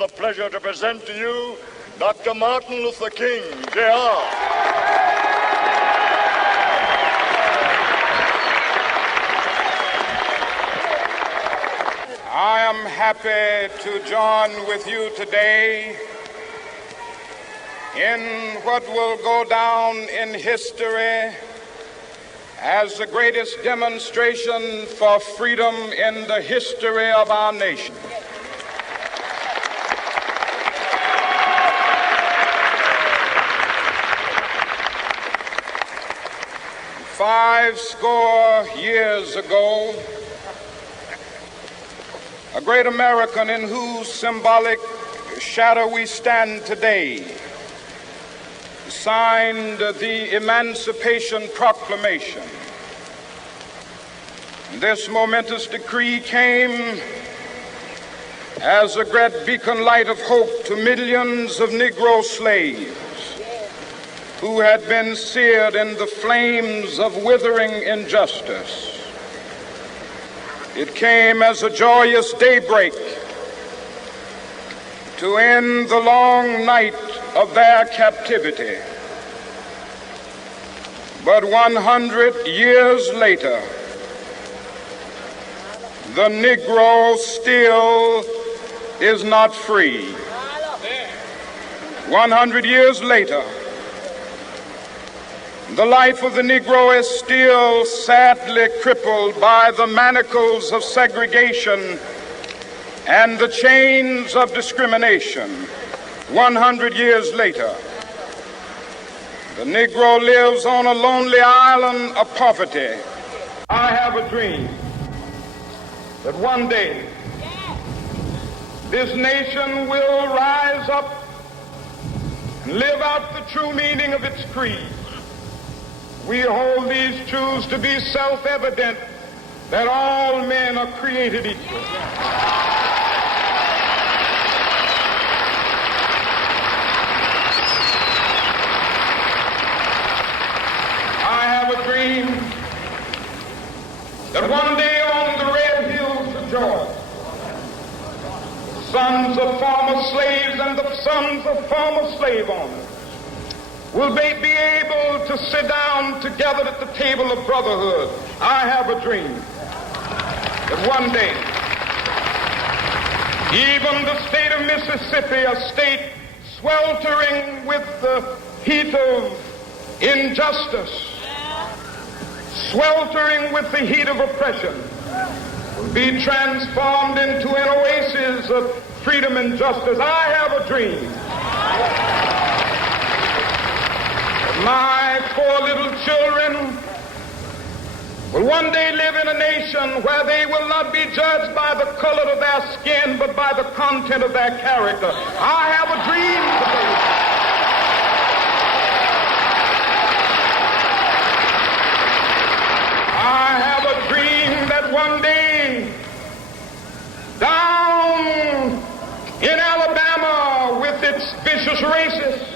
the pleasure to present to you Dr. Martin Luther King, Jr. I am happy to join with you today in what will go down in history as the greatest demonstration for freedom in the history of our nation. Five score years ago, a great American in whose symbolic shadow we stand today signed the Emancipation Proclamation. This momentous decree came as a great beacon light of hope to millions of Negro slaves who had been seared in the flames of withering injustice. It came as a joyous daybreak to end the long night of their captivity. But 100 years later, the Negro still is not free. 100 years later, the life of the Negro is still sadly crippled by the manacles of segregation and the chains of discrimination. 100 years later, the Negro lives on a lonely island of poverty. I have a dream that one day this nation will rise up and live out the true meaning of its creed. We hold these truths to be self-evident, that all men are created equal. I have a dream that one day on the red hills of Georgia, the sons of former slaves and the sons of former slave owners will they be able to sit down together at the table of brotherhood. I have a dream that one day, even the state of Mississippi, a state sweltering with the heat of injustice, sweltering with the heat of oppression, will be transformed into an oasis of freedom and justice. I have a dream. My four little children will one day live in a nation where they will not be judged by the color of their skin, but by the content of their character. I have a dream today. I have a dream that one day, down in Alabama with its vicious racists,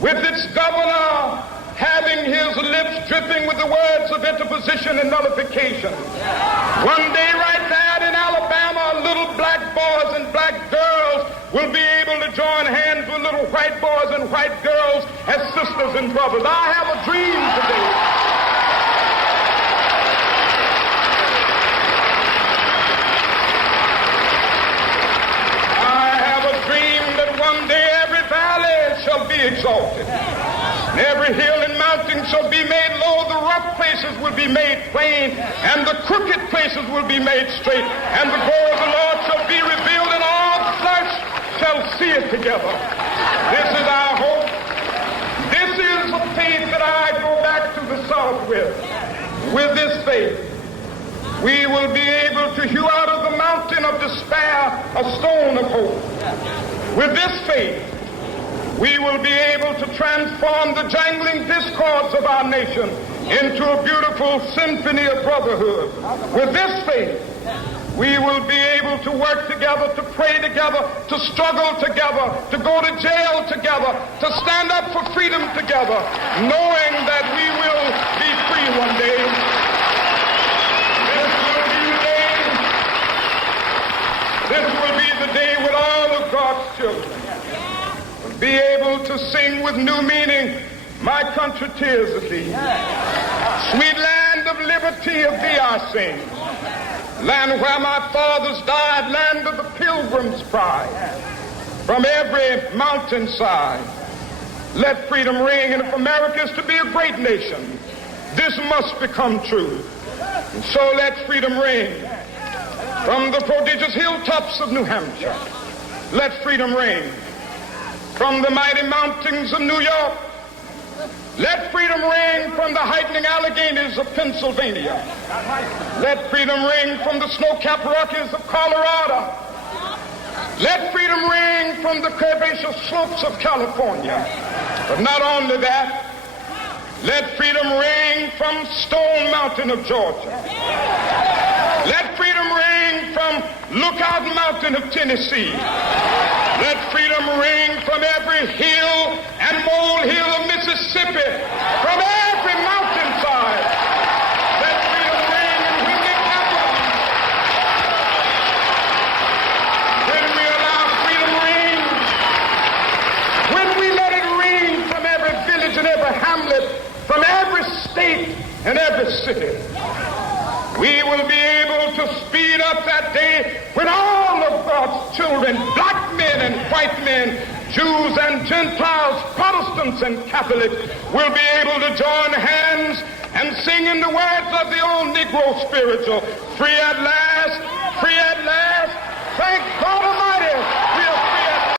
with its governor having his lips dripping with the words of interposition and nullification. One day right there in Alabama, little black boys and black girls will be able to join hands with little white boys and white girls as sisters and brothers. I have a dream today. I have a dream that one day every valley shall be exalted, and every hill and mountain shall be made low. The rough places will be made plain, and the crooked places will be made straight, and the glory of the Lord shall be revealed, and all flesh shall see it together. This is our hope. This is the faith that I go back to the South with. With this faith, we will be able to hew out of the mountain of despair a stone of hope. With this faith, we will be able to transform the jangling discords of our nation into a beautiful symphony of brotherhood. With this faith, we will be able to work together, to pray together, to struggle together, to go to jail together, to stand up for freedom together, knowing that we will be free one day. This will be the day when all of God to sing with new meaning, my country, tears of thee. Sweet land of liberty, of thee I sing. Land where my fathers died, land of the pilgrim's pride. From every mountainside, let freedom ring. And if America is to be a great nation, this must become true. And so let freedom ring. From the prodigious hilltops of New Hampshire, let freedom ring. From the mighty mountains of New York, let freedom ring. From the heightening Alleghenies of Pennsylvania, let freedom ring. From the snow-capped Rockies of Colorado, let freedom ring. From the curvaceous slopes of California. But not only that, let freedom ring from Stone Mountain of Georgia. Let freedom ring from Lookout Mountain of Tennessee. Let freedom ring from every hill and molehill of Mississippi, from every mountainside. Let freedom ring, and when it happens, when we allow freedom ring, when we let it ring from every village and every hamlet, from every state and every city, we will be able to speed up that day when all of God's children, black men and white men, Jews and Gentiles, Protestants and Catholics, will be able to join hands and sing in the words of the old Negro spiritual, free at last, thank God.